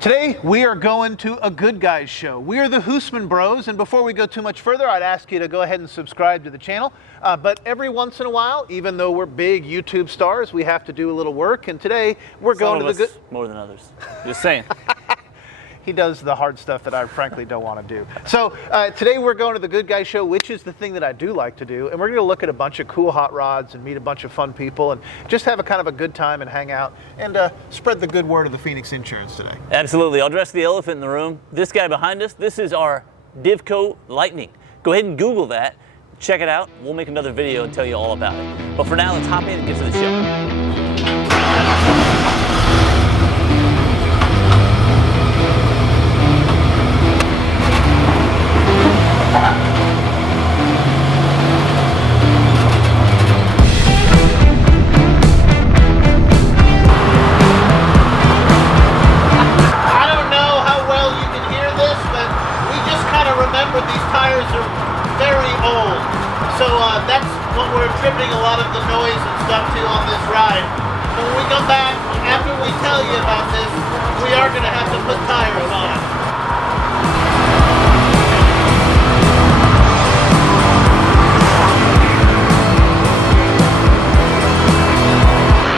Today, we are going to a Good Guys show. We are the Husman Bros, and before we go too much further, I'd ask you to go ahead and subscribe to the channel. But every once in a while, even though we're big YouTube stars, we have to do a little work, and today, we're going to the good... More than others. Just saying. He does the hard stuff that I frankly don't want to do. So today we're going to the Good Guys show, which is the thing that I do like to do. And we're going to look at a bunch of cool hot rods and meet a bunch of fun people and just have a kind of a good time and hang out and spread the good word of the Phoenix Insurance today. Absolutely. I'll address the elephant in the room. This guy behind us, this is our Divco Lightning. Go ahead and Google that. Check it out. We'll make another video and tell you all about it. But for now, let's hop in and get to the show. These tires are very old, so that's what we're attributing a lot of the noise and stuff to on this ride. So when we come back, after we tell you about this, we are going to have to put tires on it.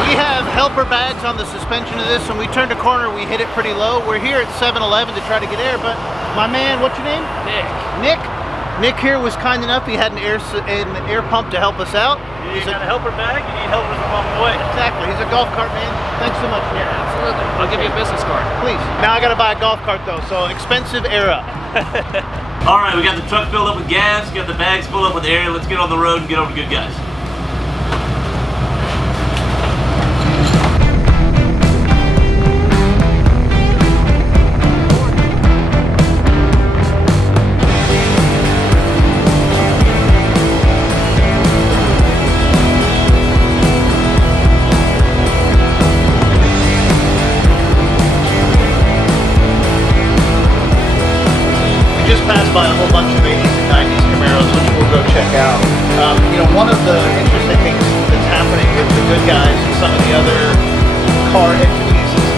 We have helper bags on the suspension of this. When we turned a corner, we hit it pretty low. We're here at 7-Eleven to try to get air, but my man, what's your name? Nick here was kind enough. He had an air pump to help us out. You got a helper bag, you need helpers along the way. Exactly. He's a golf cart man. Thanks so much. Yeah, absolutely. I'll give you a business card. Please. Now I got to buy a golf cart though, so expensive air up. All right, we got the truck filled up with gas, got the bags filled up with air. Let's get on the road and get over to Good Guys. Passed by a whole bunch of 80s and 90s Camaros, which we'll go check out. One of the interesting things that's happening with the Good Guys and some of the other car entities is,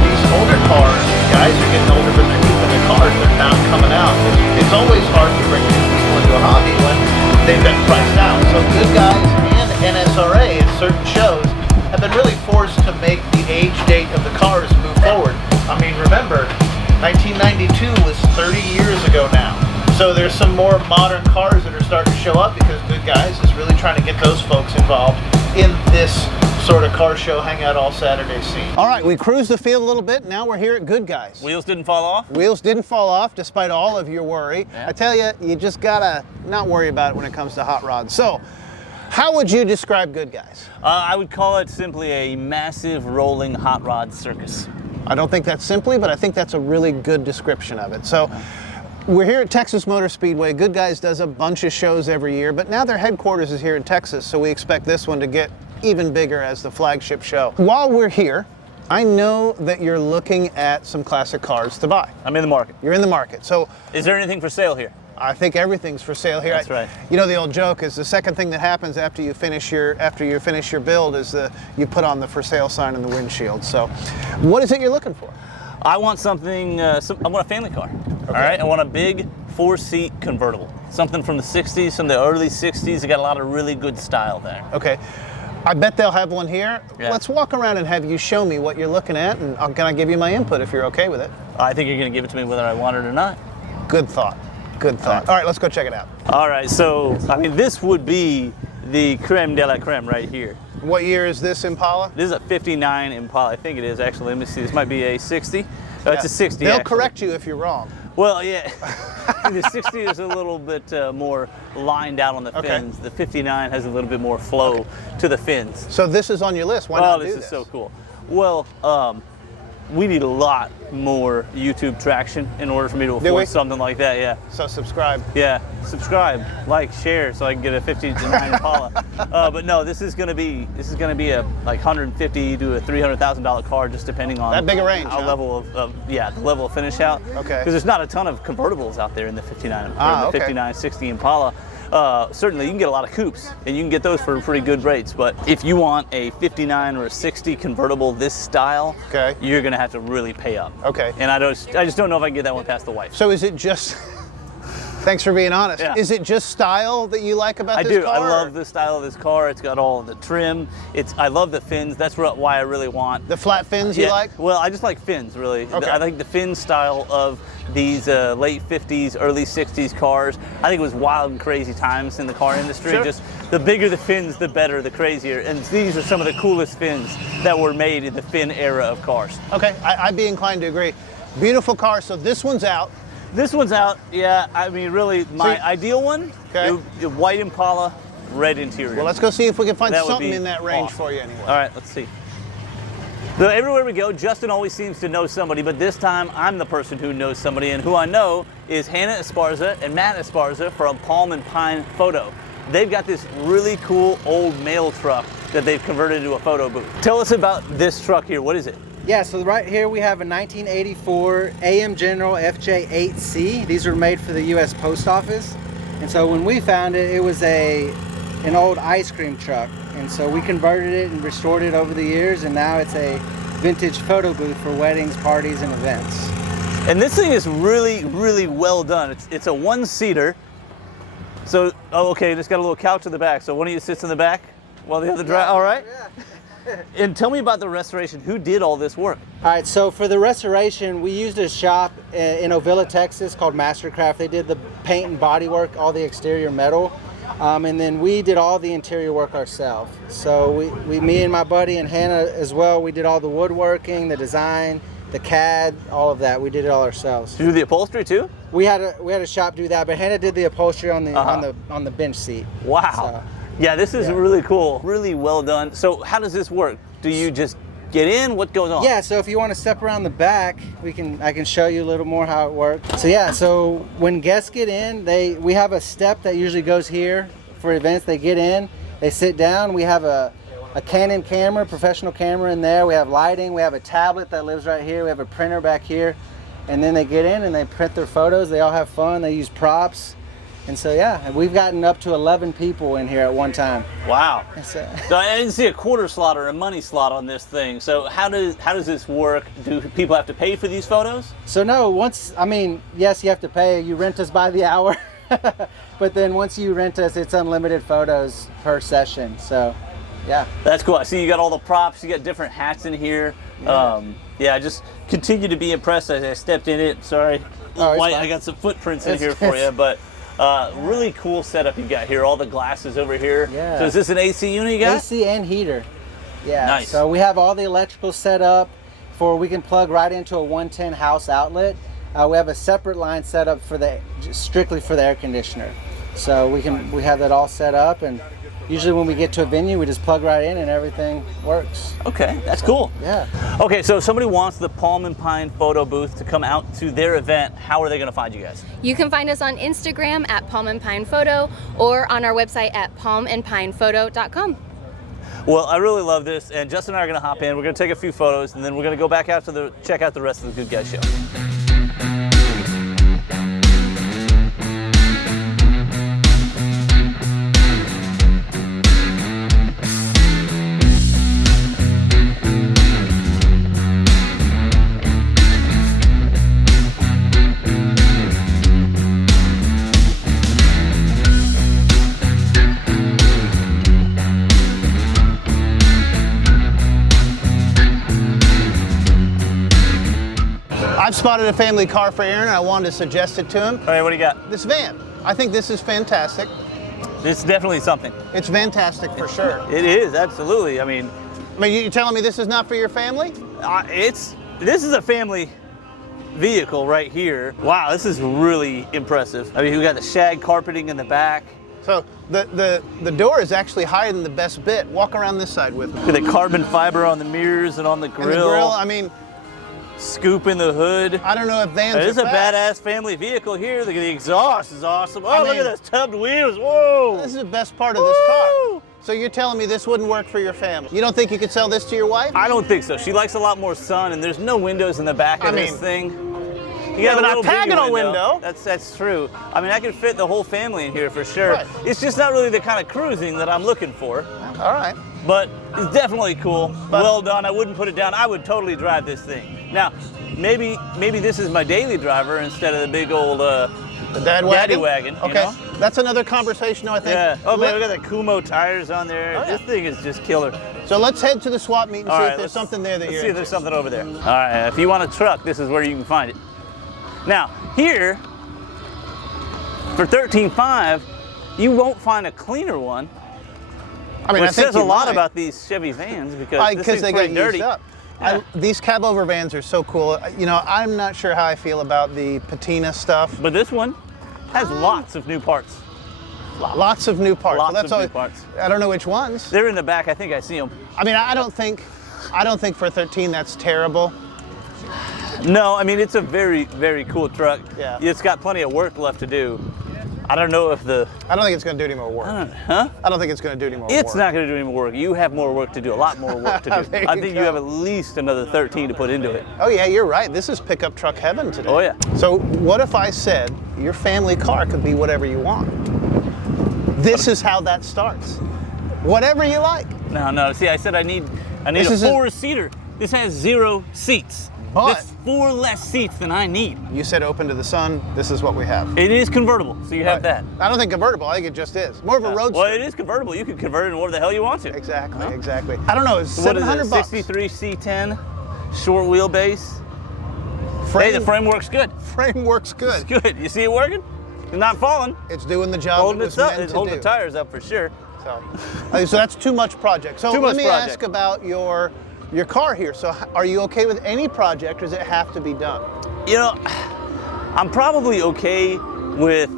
these older cars, guys are getting older, but they're keeping their cars. They're now coming out. It's always hard to bring new people into a hobby when they've been priced out. So Good Guys and NSRA at certain shows have been really forced to make the age date of the cars move forward. I mean, remember, 1992 was 30 years ago now. So there's some more modern cars that are starting to show up because Good Guys is really trying to get those folks involved in this sort of car show hangout all Saturday scene. All right, we cruised the field a little bit. Now we're here at Good Guys. Wheels didn't fall off? Wheels didn't fall off despite all of your worry. Yeah. I tell you, you just gotta not worry about it when it comes to hot rods. So, how would you describe Good Guys? I would call it simply a massive rolling hot rod circus. I don't think that's simply, but I think that's a really good description of it. So we're here at Texas Motor Speedway. Good Guys does a bunch of shows every year, but now their headquarters is here in Texas, so we expect this one to get even bigger as the flagship show. While we're here, I know that you're looking at some classic cars to buy. I'm in the market. You're in the market. So is there anything for sale here? I think everything's for sale here. That's right. You know, the old joke is the second thing that happens after you finish your build is you put on the for sale sign on the windshield. So, what is it you're looking for? I want something. I want a family car. Okay. All right. I want a big 4-seat convertible. Something from the '60s, from the early '60s. It got a lot of really good style there. Okay. I bet they'll have one here. Yeah. Let's walk around and have you show me what you're looking at, and can I give you my input if you're okay with it? I think you're going to give it to me whether I want it or not. Good thought. Good thought. All right, let's go check it out. All right, so, I mean, this would be the creme de la creme right here. What year is this Impala? This is a 59 Impala. I think it is, actually. Let me see. This might be a 60. It's a 60, They'll actually. correct you if you're wrong. Well, yeah. The 60 is a little bit more lined out on the fins. The 59 has a little bit more flow to the fins. So this is on your list. Why not do this? This is so cool. Well, we need a lot more YouTube traction in order for me to afford something like that, yeah. So subscribe. Yeah, subscribe, like, share, so I can get a 59 Impala. But no, this is gonna be a like $150,000 to a $300,000 car, just depending on that big a range, the level of finish out. Okay. Because there's not a ton of convertibles out there in the 59, 59, 60 Impala. certainly you can get a lot of coupes, and you can get those for pretty good rates. But if you want a 59 or a 60 convertible this style, Okay. you're gonna have to really pay up. Okay. And I just don't know if I can get that one past the wife. So is it just, thanks for being honest, Yeah. is it just style that you like about I this do. car? I love the style of this car. It's got all the trim. I love the fins. That's why I really want. The flat fins you like? Well, I just like fins, really. Okay. I like the fin style of these late 50s, early 60s cars. I think it was wild and crazy times in the car industry. Sure. Just the bigger the fins, the better, the crazier. And these are some of the coolest fins that were made in the fin era of cars. Okay, I'd be inclined to agree. Beautiful car, so this one's out. This one's out, yeah. I mean, really, my ideal one, Okay. white Impala, red interior. Well, let's go see if we can find That would something be in that range awesome. for you anyway. All right, let's see. So everywhere we go, Justin always seems to know somebody, but this time I'm the person who knows somebody, and who I know is Hannah Esparza and Matt Esparza from Palm and Pine Photo. They've got this really cool old mail truck that they've converted into a photo booth. Tell us about this truck here. What is it? Yeah, so right here we have a 1984 AM General FJ8C. These were made for the US Post Office. And so when we found it, it was an old ice cream truck. And so we converted it and restored it over the years, and now it's a vintage photo booth for weddings, parties, and events. And this thing is really, really well done. It's a one-seater. So, oh, okay, it's got a little couch in the back. So one of you sits in the back while the other drives. All right. And tell me about the restoration. Who did all this work? All right, so for the restoration, we used a shop in Ovilla, Texas called Mastercraft. They did the paint and body work, all the exterior metal. And then we did all the interior work ourselves. So me and my buddy and Hannah as well, we did all the woodworking, the design, the CAD, all of that. We did it all ourselves. Did you do the upholstery too? We had a shop do that, but Hannah did the upholstery on the bench seat. Wow. So, yeah, this is really cool. Really well done. So how does this work? Do you just get in? What goes on? yeah, so if you want to step around the back, I can show you a little more how it works. So yeah, so when guests get in, we have a step that usually goes here for events. They get in, they sit down. We have a Canon camera, professional camera in there. We have lighting. We have a tablet that lives right here. We have a printer back here. And then they get in and they print their photos. They all have fun. They use props. And so yeah, we've gotten up to 11 people in here at one time. Wow. So I didn't see a quarter slot or a money slot on this thing. So how does this work? Do people have to pay for these photos? So no, yes, you have to pay. You rent us by the hour. But then once you rent us, it's unlimited photos per session. So yeah. That's cool. I see you got all the props. You got different hats in here. Yeah, I just continue to be impressed as I stepped in it. Sorry, Oh, it's White, fine. I got some footprints in here for you, but really cool setup you got here. All the glasses over here. Yeah. So is this an AC unit you got? AC and heater. Yeah. Nice. So we have all the electrical set up we can plug right into a 110 house outlet. We have a separate line set up strictly for the air conditioner. So we have that all set up, and usually when we get to a venue, we just plug right in and everything works. Okay, that's cool. Yeah. Okay, so if somebody wants the Palm and Pine photo booth to come out to their event, how are they going to find you guys? You can find us on Instagram at Palm and Pine Photo or on our website at palmandpinephoto.com. Well, I really love this, and Justin and I are going to hop in. We're going to take a few photos, and then we're going to go back out to check out the rest of the Good Guys show. I've spotted a family car for Aaron and I wanted to suggest it to him. All right, what do you got? This van. I think this is fantastic. It's definitely something. It's fantastic for sure. It is, absolutely. I mean, You're telling me this is not for your family? this is a family vehicle right here. Wow, this is really impressive. I mean, we got the shag carpeting in the back. So the door is actually higher than the best bit. Walk around this side with me. With the carbon fiber on the mirrors and on the grill. And the grill, I mean, Scoop in the hood. I don't know if vans This is are a fast. badass family vehicle here. Look at the exhaust, is awesome. Oh, I look mean, at those tubbed wheels. Whoa. This is the best part of this car. Woo! So you're telling me this wouldn't work for your family? You don't think you could sell this to your wife? I don't think so. She likes a lot more sun, and there's no windows in the back of this thing. You Yeah, got but a not little bigger tagging a window. That's true. I mean, I could fit the whole family in here for sure. Right. It's just not really the kind of cruising that I'm looking for. All right. But it's definitely cool. Well done. I wouldn't put it down. I would totally drive this thing. Now, maybe this is my daily driver instead of the big old The daddy wagon. You Okay. know? That's another conversation, though, I think. Yeah. Oh man, we got the Kumo tires on there. Oh, yeah. This thing is just killer. So let's head to the swap meet and All see right, if there's something there that let's you're see if there's something over there. All right, if you want a truck, this is where you can find it. Now, here, for $13,500, you won't find a cleaner one, I mean, which I think says a you lot might. about these Chevy vans because this thing's they pretty got dirty. used up. Yeah. These cab over vans are so cool. You know, I'm not sure how I feel about the patina stuff. But this one has lots of new parts. Lots of new parts. Lots Well, that's of new always- parts. I don't know which ones. They're in the back. I think I see them. I mean, I don't think for 13 that's terrible. No, I mean, it's a very, very cool truck. Yeah. It's got plenty of work left to do. I don't know if the... I don't think it's going to do any more work. Huh? I don't think it's going to do any more work. It's not going to do any more work. You have more work to do, a lot more work to do. There I you think go. you have at least another 13 to put into it. Oh yeah, you're right. This is pickup truck heaven today. Oh, yeah. So what if I said your family car could be whatever you want? This is how that starts. Whatever you like. No. See, I said I need This a is a- four-seater. This has 0 seats. But- That's 4 less seats than I need. You said open to the sun. This is what we have. It is convertible, so you have that. I don't think convertible. I think it just is. More of a roadster. Well, it is convertible. You can convert it into whatever the hell you want to. Exactly, exactly. I don't know. It's What is $700 it? bucks. 63 C10, short wheelbase. Frame, Hey, the frame works good. frame works good. Good. You see it working? It's not falling. It's doing the job Holding it it was up. meant It's to holding do. the tires up for sure. So that's too much project. So Too let much me project. ask about your car here. So are you okay with any project, or does it have to be done? You know, I'm probably okay with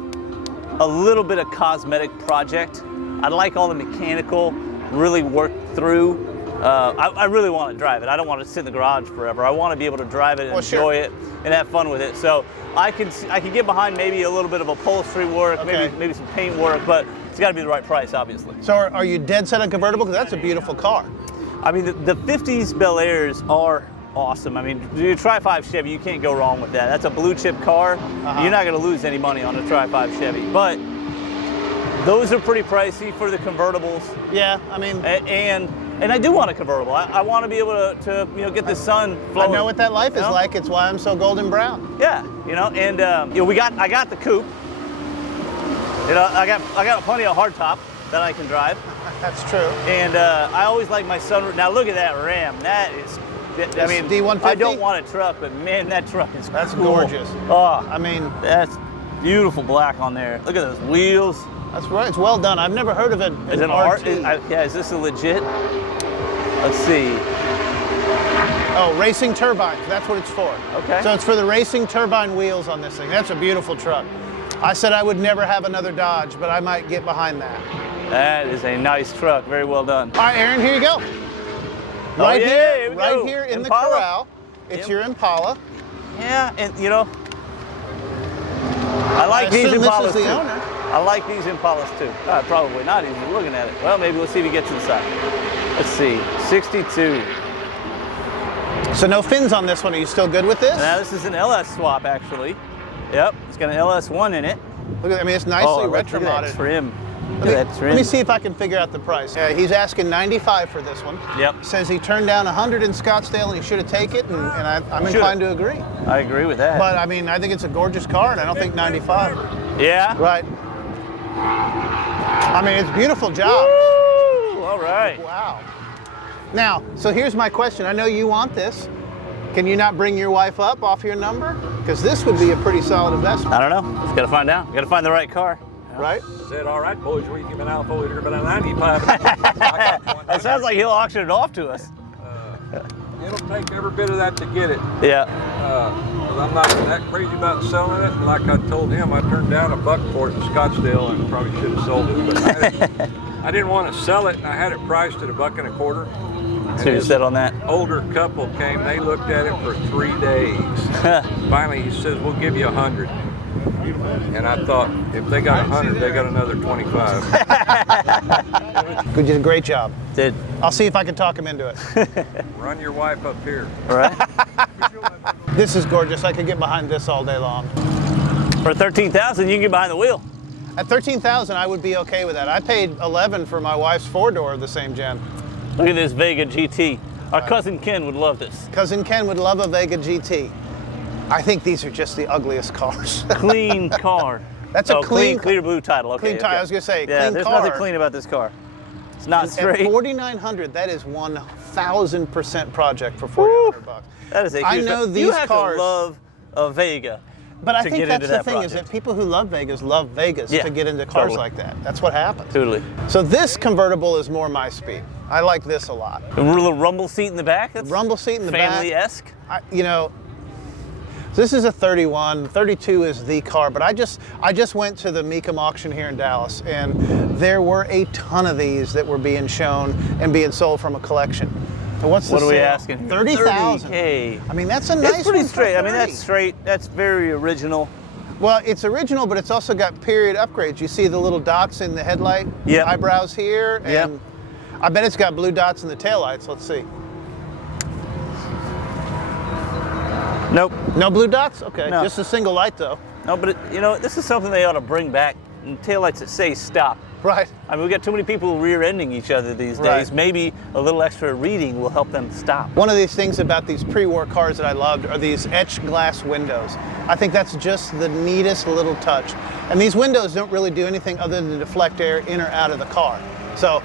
a little bit of cosmetic project. I'd like all the mechanical really worked through. I really want to drive it. I don't want to sit in the garage forever. I want to be able to drive it and enjoy it and have fun with it. So I can get behind maybe a little bit of upholstery work, Okay. maybe some paint work, but it's got to be the right price, obviously. So are you dead set on convertible? Because that's a beautiful car. I mean, the 50s Bel Airs are awesome. I mean, your Tri-5 Chevy, you can't go wrong with that. That's a blue chip car. You're not going to lose any money on a Tri-5 Chevy. But those are pretty pricey for the convertibles. Yeah, I mean, And I do want a convertible. I want to be able to get the sun I flowing. know what that life is you know? like. It's why I'm so golden brown. Yeah, and I got the coupe. I got plenty of hardtop that I can drive. That's true. And I always like my sunroof. Now look at that Ram. That is, I mean, D150? I don't want a truck, but man, that truck is That's cool. gorgeous. Oh, I mean, that's beautiful black on there. Look at those wheels. that's right. It's well done. I've never heard of it. Is it an RT. is this a legit? Let's see. Oh, racing turbines. That's what it's for. Okay. So it's for the racing turbine wheels on this thing. That's a beautiful truck. I said I would never have another Dodge, but I might get behind that. That is a nice truck. Very well done. All right, Aaron, here you go. Oh, Right yeah, here, here we right go. here in Impala. the corral. It's your Impala. Yeah, and I like I these assume this Impalas is the too. owner. I like these Impalas too. Probably not even looking at it. Well, maybe let's see if he gets to the side. Let's see, 62. So no fins on this one. Are you still good with this? Now this is an LS swap actually. Yep, it's got an LS1 in it. Look at, I mean, it's nicely retro look at that modded. trim. Look at that trim. Let me see if I can figure out the price. He's asking $95 for this one. Yep. Says he turned down $100 in Scottsdale and he should have taken it, and I'm inclined to agree. I agree with that. But I mean, I think it's a gorgeous car, and I don't think 95. Yeah. Right. I mean, it's a beautiful job. Woo! All right. Wow. Now, so here's my question. I know you want this. Can you not bring your wife up off your number? Because this would be a pretty solid investment, I don't know. Just gotta find out. Gotta find the right car. right? Said, all right, boys, we're giving out a liter, but a 95. That sounds like he'll auction it off to us. It'll take every bit of that to get it. Yeah. 'Cause I'm not that crazy about selling it. And like I told him, I turned down $1 for it in Scottsdale and probably should have sold it. But I didn't want to sell it. And I had it priced at $1.25. So you said on that. Older couple came, they looked at it for 3 days. Finally, he says, we'll give you 100. And I thought, if they got 100, they got another 25. You did a great job. Did. I'll see if I can talk him into it. Run your wife up here. All right. This is gorgeous. I could get behind this all day long. For 13,000, you can get behind the wheel. At 13,000, I would be okay with that. I paid 11 for my wife's 4-door of the same gen. Look at this Vega GT. Our cousin Ken would love this. Cousin Ken would love a Vega GT. I think these are just the ugliest cars. Clean car. That's a clean clear blue title. Okay, clean title. I was gonna say yeah, clean there's car. nothing clean about this car. It's not At straight. 4,900, that is 1,000% project for 4,900 bucks. That is a I huge know car. these you have cars. To love a Vega. But I to think get that's into the that thing is project. that people who love Vegas Yeah, to get into cars totally. like that. That's what happens. Totally. So this convertible is more my speed. I like this a lot. A little rumble seat in the back. That's Rumble seat in the back. family-esque. You know, this is a 31. 32 is the car, but I just went to the Mecum auction here in Dallas, and there were a ton of these that were being shown and being sold from a collection. And what's the What are we sale? asking? 30,000. $30K. I mean, that's a nice It's pretty one for straight. I mean, 30. that's straight. That's very original. Well, it's original, but it's also got period upgrades. You see the little dots in the headlight Yep. eyebrows here, and Yep. I bet it's got blue dots in the taillights. Let's see. Nope. No blue dots? Okay, No. just a single light though. No, but you know, this is something they ought to bring back. Taillights that say stop. Right. I mean, we got too many people rear-ending each other these Right. days. Maybe a little extra reading will help them stop. One of these things about these pre-war cars that I loved are these etched glass windows. I think that's just the neatest little touch. And these windows don't really do anything other than deflect air in or out of the car. So,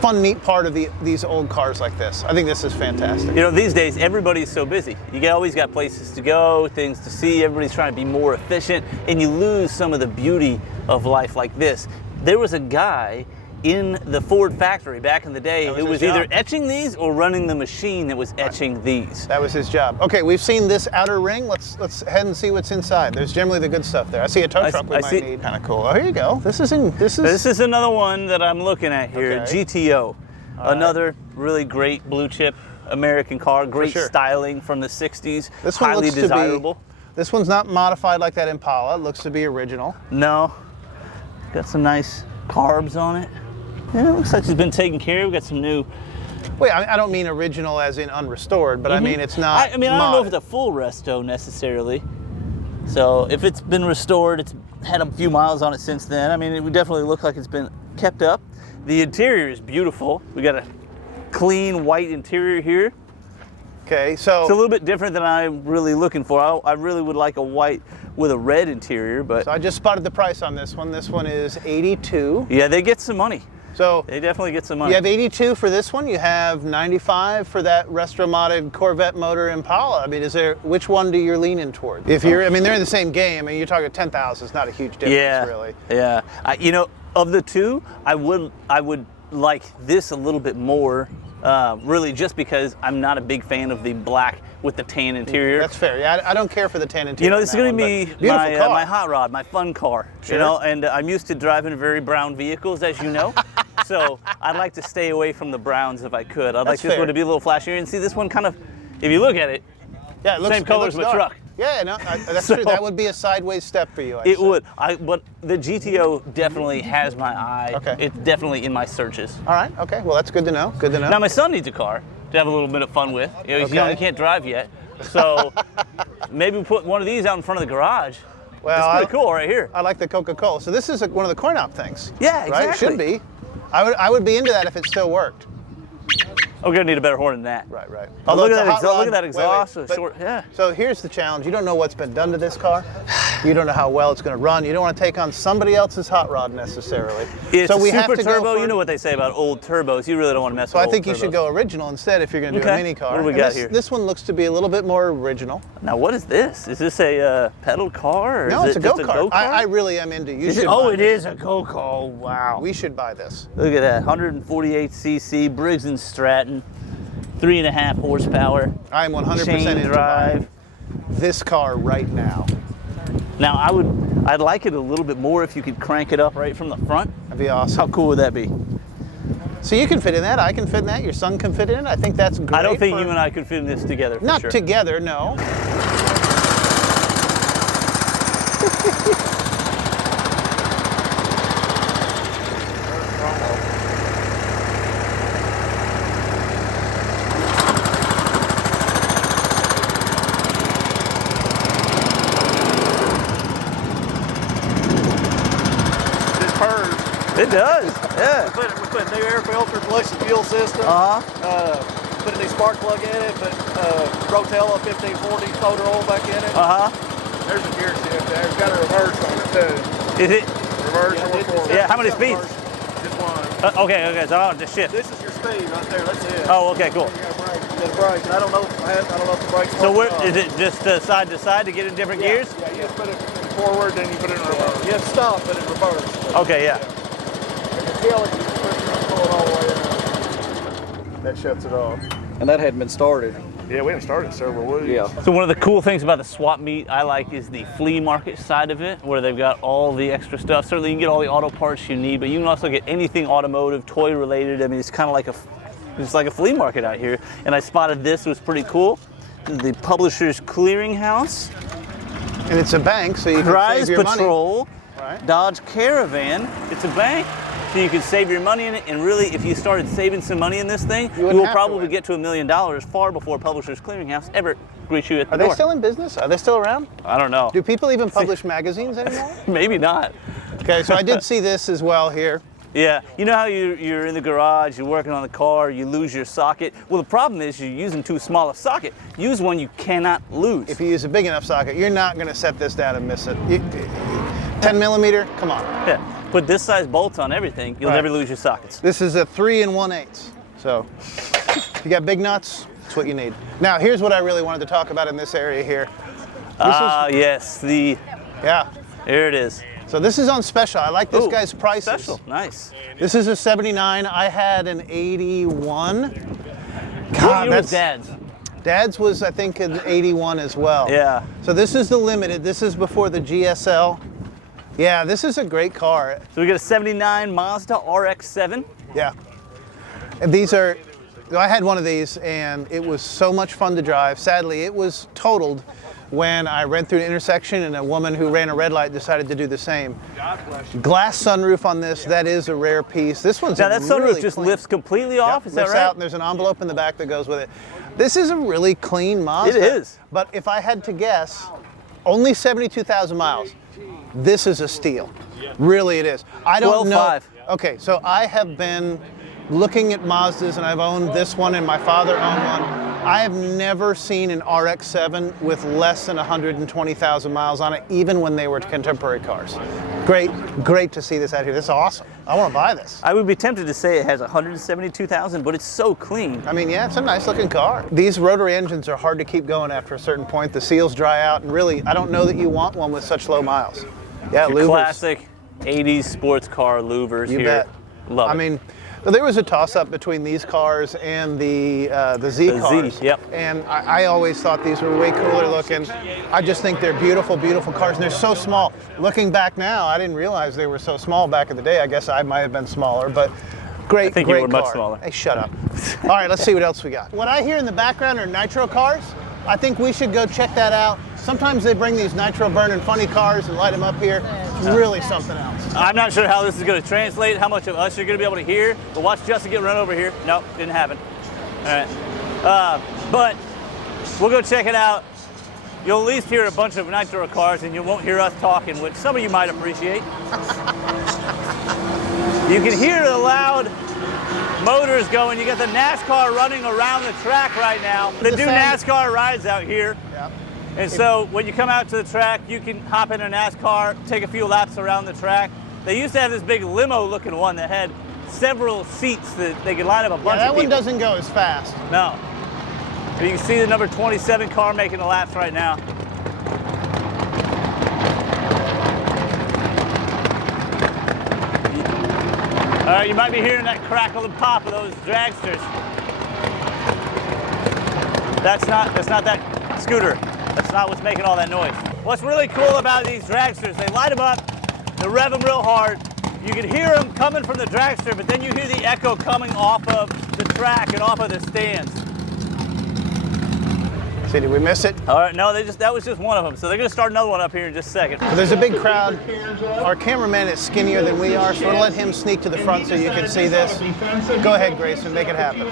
fun, neat part of these old cars like this. I think this is fantastic. You know, these days everybody's so busy. You always got places to go, things to see. Everybody's trying to be more efficient, and you lose some of the beauty of life like this. There was a guy in the Ford factory back in the day That was who his was either job. etching these or running the machine that was etching these. That was his job. Okay, we've seen this outer ring. Let's head and see what's inside. There's generally the good stuff there. I see a tow truck we might need. Kind of cool. Oh, here you go. This is This is another one that I'm looking at here. Okay. GTO, another really great blue chip American car. Great sure. styling from the '60s. This one highly looks desirable. to be. This one's not modified like that Impala. It looks to be original. No, got some nice carbs on it. Yeah, it looks like it's been taken care of. We got some new. Wait, I don't mean original as in unrestored, but I mean it's not. I mean, I don't know if modded. it's a full resto necessarily. So if it's been restored, it's had a few miles on it since then. I mean, it would definitely look like it's been kept up. The interior is beautiful. We got a clean white interior here. Okay, so It's a little bit different than I'm really looking for. I really would like a white with a red interior, but I just spotted the price on this one. This one is 82. yeah, they get some money. So They definitely get some money. you have 82 for this one. You have 95 for that retro-modded Corvette motor Impala. I mean, which one do you lean in toward? If you're, I mean, they're in the same game. I mean, you're talking 10,000. It's not a huge difference, yeah, really. Yeah. You know, of the two, I would like this a little bit more. Really, just because I'm not a big fan of the black with the tan interior. That's fair. Yeah, I don't care for the tan interior. You know, this is on going that to one, be but beautiful car. my hot rod, my fun car. Sure. You know, and I'm used to driving very brown vehicles, as you know. So I'd like to stay away from the browns if I could. I'd like That's this fair. one to be a little flashier. And see, this one kind of, if you look at it, Yeah, it looks, same color it as looks my dark. truck. Yeah, no, that's So- true. That would be a sideways step for you. I'd it say. would. But the GTO definitely has my eye. Okay. It's definitely in my searches. All right. Okay. Well, that's good to know. Good to know. Now my son needs a car to have a little bit of fun with. You know, he's Okay. young, he can't drive yet. So maybe we put one of these out in front of the garage. Well, It's pretty cool right here. I like the Coca-Cola. So this is one of the corn out things. Yeah, Right? It should exactly. be. I would be into that if it still worked. We're gonna need a better horn than that. Right, right. Oh, look it's at a that hot exhaust! Look rod- at that wait, exhaust! but- Short, yeah. So here's the challenge. You don't know what's been done to this car. You don't know how well it's going to run. You don't want to take on somebody else's hot rod necessarily. It's so a we have super to turbo. go for, You know what they say about old turbos. You really don't want to mess So with I old think you turbos. should go original instead if you're going to do Okay. a mini car. What do we And got this, here? This one looks to be a little bit more original. Now, what is this? Is this a pedal car? Or No, is it's a it just go-kart. I really am into. You should Oh, buy it this. is a go-kart. Wow. We should buy this. Look at that. 148 cc Briggs & Stratton, 3.5 horsepower. I am 100% chain into drive. buying this car right now. Now, I'd like it a little bit more if you could crank it up right from the front. That'd be awesome. How cool would that be? So you can fit in that. I can fit in that. Your son can fit in it. I think that's great. I don't think for- you and I could fit in this together. For Not sure. together, no. It does, yeah. We put new air filter, flush the fuel system. Put a new spark plug in it, put Rotella 1540 motor oil back in it. There's a gear shift there. It's got a reverse on it too. Is it? Reverse Yeah, or it's forward. Yeah, how many got speeds? reverse. Just one. Okay, so I'll just shift. This is your speed right there. That's it. Oh, okay, cool. You got a brake. You got a brake. And I don't know if the brake's So where, working or is not. it just side to side to get in different gears? Yeah, you just put it in forward, then you put it in reverse. You have to stop, but in reverse. Okay, yeah. And the tail, you just pull it all the way in. That shuts it off. And that hadn't been started. Yeah, we haven't started several weeks. Yeah. So one of the cool things about the swap meet I like is the flea market side of it, where they've got all the extra stuff. Certainly you can get all the auto parts you need, but you can also get anything automotive, toy related. I mean, it's kind of like a flea market out here. And I spotted this, was pretty cool. The Publishers Clearinghouse, And it's a bank, so you can Prize save your money. Patrol, Right. Dodge Caravan. It's a bank, so you can save your money in it. And really, if you started saving some money in this thing, you wouldn't will have to probably win. get to $1 million far before Publishers Clearinghouse ever greets you at the Are they door. still in business? Are they still around? I don't know. Do people even publish magazines anymore? Maybe not. Okay, so I did see this as well here. Yeah, you know how you're in the garage, you're working on the car, you lose your socket. Well, the problem is you're using too small a socket. Use one you cannot lose. If you use a big enough socket, you're not going to set this down and miss it. 10 millimeter, come on. Yeah, put this size bolts on everything, you'll Right. never lose your sockets. This is a 3 1/8. So if you got big nuts, that's what you need. Now, here's what I really wanted to talk about in this area here. Yes, Yeah. there it is. So this is on special. I like this Ooh, guy's prices. Special, nice. This is a 79. I had an 81. What year was Dad's? Dad's was, I think, an 81 as well. Yeah. So this is the limited. This is before the GSL. Yeah, this is a great car. So we got a 79 Mazda RX-7. Yeah. And these are, I had one of these and it was so much fun to drive. Sadly, it was totaled when I ran through an intersection and a woman who ran a red light decided to do the same. Glass sunroof on this, that is a rare piece. This one's Now that sunroof really just clean. lifts completely off, is that Lifts right? out and there's an envelope in the back that goes with it. This is a really clean Mazda. It is. But if I had to guess, only 72,000 miles. This is a steal. Really it is. I don't know. 12.5. Okay, so I have been looking at Mazdas and I've owned this one and my father owned one. I have never seen an RX-7 with less than 120,000 miles on it, even when they were contemporary cars. Great to see this out here. This is awesome. I want to buy this. I would be tempted to say it has 172,000, but it's so clean. I mean, yeah, it's a nice looking car. These rotary engines are hard to keep going after a certain point. The seals dry out, and really, I don't know that you want one with such low miles. Yeah, Your louvers. classic 80s sports car louvers You here. bet. Love it. I mean, there was a toss-up between these cars and the Z The cars. Z, yep. And I always thought these were way cooler looking. I just think they're beautiful, beautiful cars, and they're so small. Looking back now, I didn't realize they were so small back in the day. I guess I might have been smaller, but great, I think you great were car. much smaller. Hey, shut up. All right, let's see what else we got. What I hear in the background are nitro cars. I think we should go check that out. Sometimes they bring these nitro burning funny cars and light them up here. It's really something else. I'm not sure how this is going to translate, how much of us you're going to be able to hear, but watch Justin get run over here. Nope, didn't happen. All right. But we'll go check it out. You'll at least hear a bunch of nitro cars and you won't hear us talking, which some of you might appreciate. You can hear the loud motors going. You got the NASCAR running around the track right now. They do NASCAR rides out here. Yep. And so when you come out to the track, you can hop in a NASCAR, take a few laps around the track. They used to have this big limo looking one that had several seats that they could line up a bunch Yeah, that of one people. doesn't go as fast. No. And you can see the number 27 car making the laps right now. All right, you might be hearing that crackle and pop of those dragsters. That's not that scooter. That's not what's making all that noise. What's really cool about these dragsters, they light them up, they rev them real hard. You can hear them coming from the dragster, but then you hear the echo coming off of the track and off of the stands. See, did we miss it? All right, no, that was just one of them. So they're gonna start another one up here in just a second. So there's a big crowd. Our cameraman is skinnier than we are, so we'll let him sneak to the front so you can see this. Go ahead, Grayson, make it happen.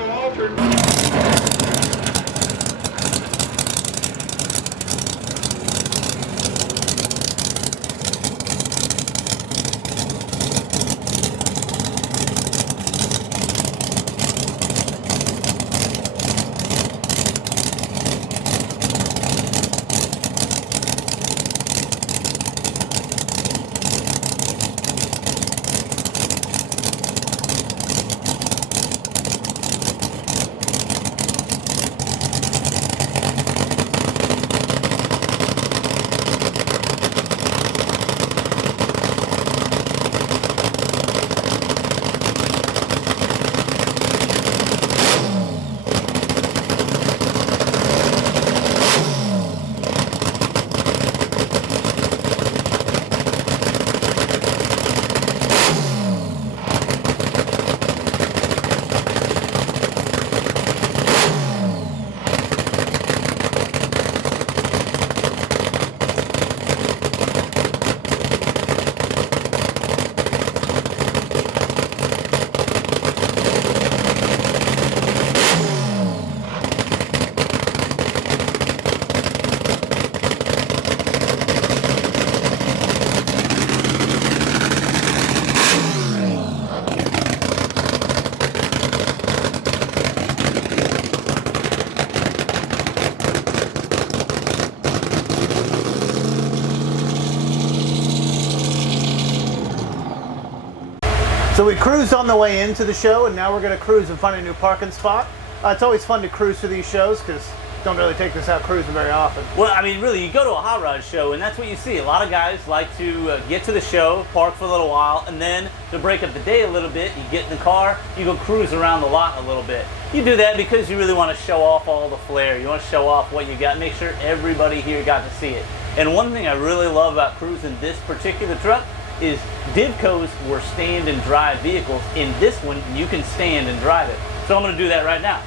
So we cruised on the way into the show, and now we're going to cruise and find a new parking spot. It's always fun to cruise to these shows because don't really take this out cruising very often. Well, I mean, really, you go to a hot rod show, and that's what you see. A lot of guys like to get to the show, park for a little while, and then to break up the day a little bit, you get in the car, you go cruise around the lot a little bit. You do that because you really want to show off all the flair. You want to show off what you got, make sure everybody here got to see it. And one thing I really love about cruising this particular truck is Divcos were stand and drive vehicles. In this one, you can stand and drive it. So I'm going to do that right now.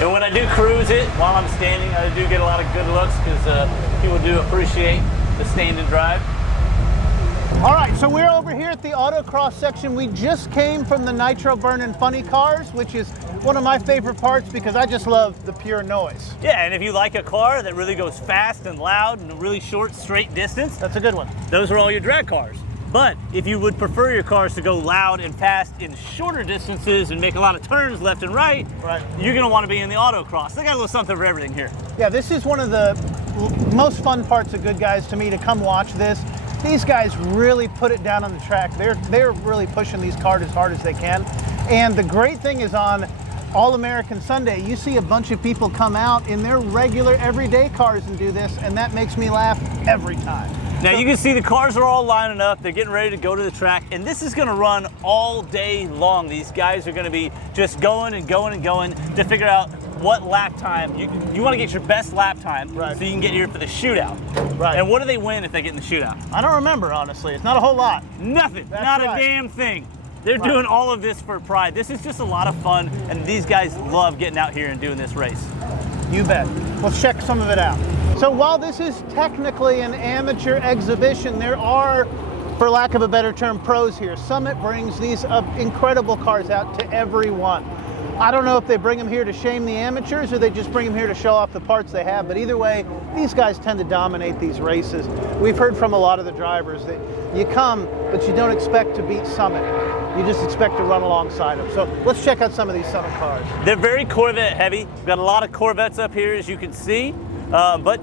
And when I do cruise it, while I'm standing, I do get a lot of good looks because people do appreciate the stand and drive. All right, so we're over here at the Autocross section. We just came from the nitro burning funny cars, which is one of my favorite parts because I just love the pure noise. Yeah, and if you like a car that really goes fast and loud and a really short, straight distance, that's a good one. Those are all your drag cars. But if you would prefer your cars to go loud and fast in shorter distances and make a lot of turns left and right, you're gonna want to be in the Autocross. They got a little something for everything here. Yeah, this is one of the most fun parts of Good Guys to me, to come watch this. These guys really put it down on the track. They're really pushing these cars as hard as they can. And the great thing is, on All-American Sunday, you see a bunch of people come out in their regular everyday cars and do this, and that makes me laugh every time. Now you can see the cars are all lining up. They're getting ready to go to the track, and this is gonna run all day long. These guys are gonna be just going and going and going to figure out what lap time. You wanna get your best lap time so you can get here for the shootout. Right. And what do they win if they get in the shootout? I don't remember, honestly. It's not a whole lot. Nothing, That's not right. a damn thing. They're doing all of this for pride. This is just a lot of fun, and these guys love getting out here and doing this race. You bet. Let's check some of it out. So while this is technically an amateur exhibition, there are, for lack of a better term, pros here. Summit brings these incredible cars out to everyone. I don't know if they bring them here to shame the amateurs or they just bring them here to show off the parts they have, but either way, these guys tend to dominate these races. We've heard from a lot of the drivers that you come, but you don't expect to beat Summit. You just expect to run alongside them. So let's check out some of these Summit cars. They're very Corvette heavy. We've got a lot of Corvettes up here, as you can see, but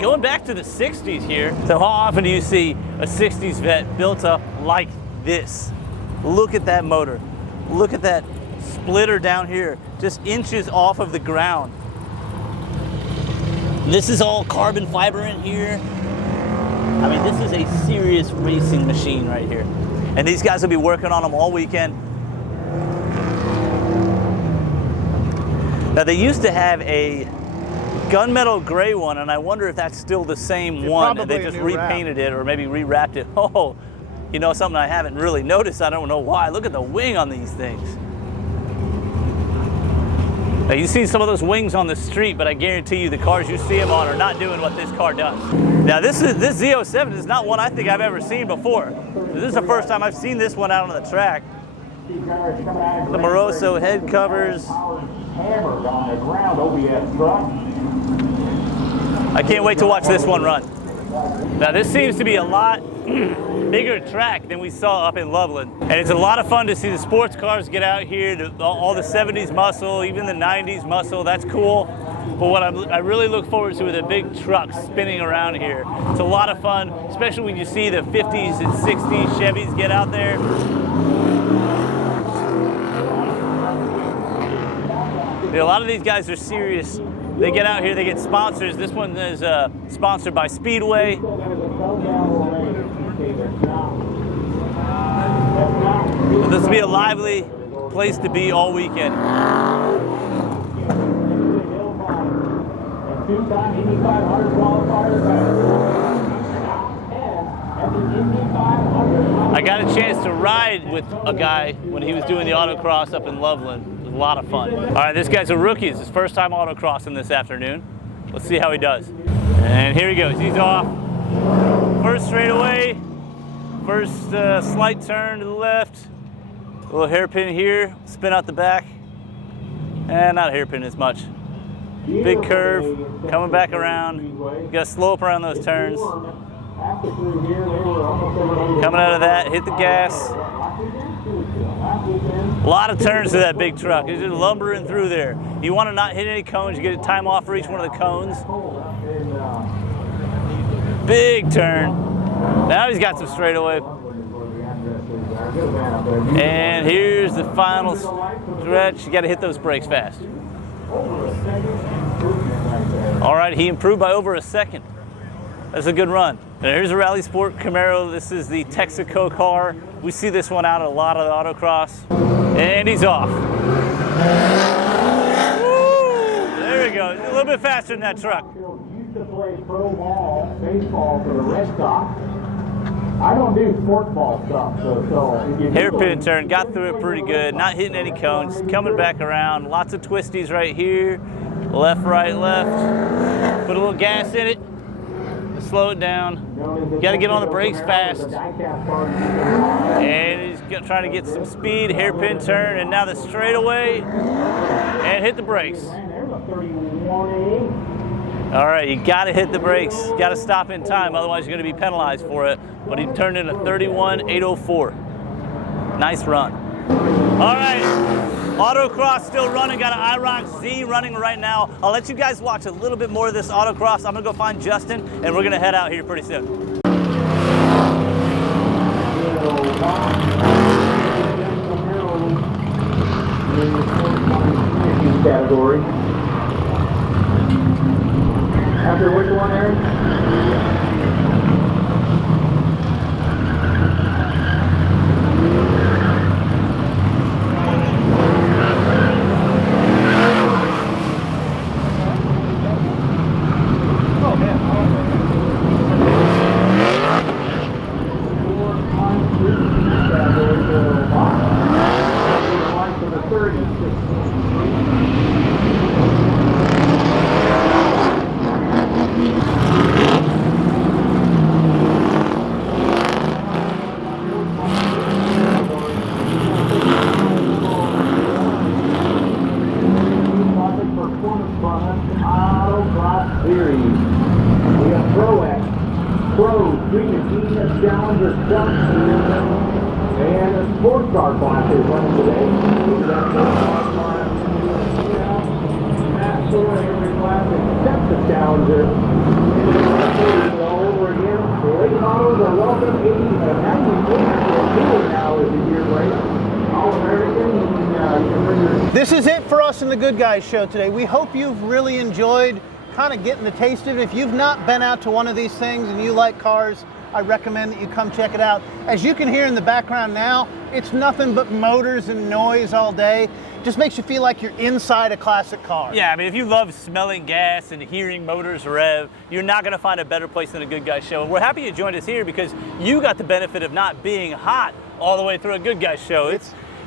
going back to the 60s here, so how often do you see a 60s vet built up like this? Look at that motor. Look at that splitter down here, just inches off of the ground. This is all carbon fiber in here. I mean, this is a serious racing machine right here. And these guys will be working on them all weekend. Now, they used to have a gunmetal gray one, and I wonder if that's still the same one, and they just repainted it or maybe rewrapped it. Oh, you know, something I haven't really noticed, I don't know why. Look at the wing on these things. Now, you see some of those wings on the street, but I guarantee you the cars you see them on are not doing what this car does. Now, this Z07 is not one I think I've ever seen before. This is the first time I've seen this one out on the track. The Moroso head covers. I can't wait to watch this one run. Now, this seems to be a lot bigger track than we saw up in Loveland. And it's a lot of fun to see the sports cars get out here, all the 70s muscle, even the 90s muscle. That's cool. But what I really look forward to are the big trucks spinning around here. It's a lot of fun, especially when you see the 50s and 60s Chevys get out there. A lot of these guys are serious. They get out here, they get sponsors. This one is sponsored by Speedway. This will be a lively place to be all weekend. I got a chance to ride with a guy when he was doing the autocross up in Loveland. It was a lot of fun. All right, this guy's a rookie. It's his first time autocrossing this afternoon. Let's see how he does. And here he goes. He's off. First straightaway. First slight turn to the left. A little hairpin here. Spin out the back. And not a hairpin as much. Big curve. Coming back around. You got to slow up around those turns. Coming out of that, hit the gas. A lot of turns to that big truck. It's just lumbering through there. You want to not hit any cones. You get a time off for each one of the cones. Big turn. Now he's got some straightaway. And here's the final stretch. You got to hit those brakes fast. All right, he improved by over a second. That's a good run. And here's a Rally Sport Camaro. This is the Texaco car. We see this one out at a lot of the autocross. And he's off. Woo! There we go. A little bit faster than that truck. Used to play pro ball, baseball for the Red Sox. I don't do sports ball stuff, so hairpin turn, got through it pretty good, not hitting any cones, coming back around, lots of twisties right here, left, right, left, put a little gas in it, slow it down, got to get on the brakes fast, and he's trying to get some speed, hairpin turn, and now the straightaway, and hit the brakes. All right, you got to hit the brakes. Got to stop in time, otherwise you're going to be penalized for it. But he turned in a 31.804. Nice run. All right, Autocross still running. Got an IROC Z running right now. I'll let you guys watch a little bit more of this Autocross. I'm going to go find Justin, and we're going to head out here pretty soon. Category. After which one, Aaron? Oh, man. And a sports car class is running today. Every class except the Challenger. All over again. Late models are welcome. 80 now is the year race. All-American. This is it for us in the Good Guys show today. We hope you've really enjoyed kind of getting the taste of it. If you've not been out to one of these things and you like cars, I recommend that you come check it out. As you can hear in the background now, it's nothing but motors and noise all day. Just makes you feel like you're inside a classic car. Yeah, I mean, if you love smelling gas and hearing motors rev, you're not going to find a better place than a Good Guys show. And we're happy you joined us here because you got the benefit of not being hot all the way through a Good Guys show.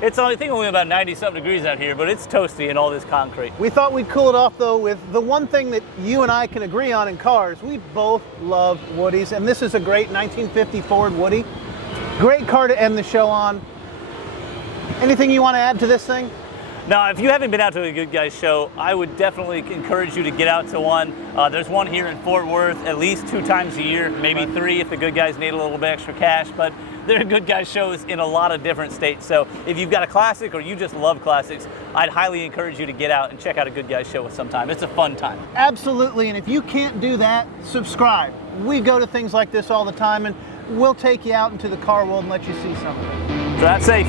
It's only, I think, only about 90-something degrees out here, but it's toasty in all this concrete. We thought we'd cool it off, though, with the one thing that you and I can agree on in cars. We both love Woodies, and this is a great 1950 Ford Woody. Great car to end the show on. Anything you want to add to this thing? Now, if you haven't been out to a Good Guys show, I would definitely encourage you to get out to one. There's one here in Fort Worth at least 2 times a year, maybe 3 if the Good Guys need a little bit extra cash, but there are Good Guys shows in a lot of different states. So if you've got a classic or you just love classics, I'd highly encourage you to get out and check out a Good Guys show sometime. It's a fun time. Absolutely, and if you can't do that, subscribe. We go to things like this all the time, and we'll take you out into the car world and let you see some of it. Drive safe.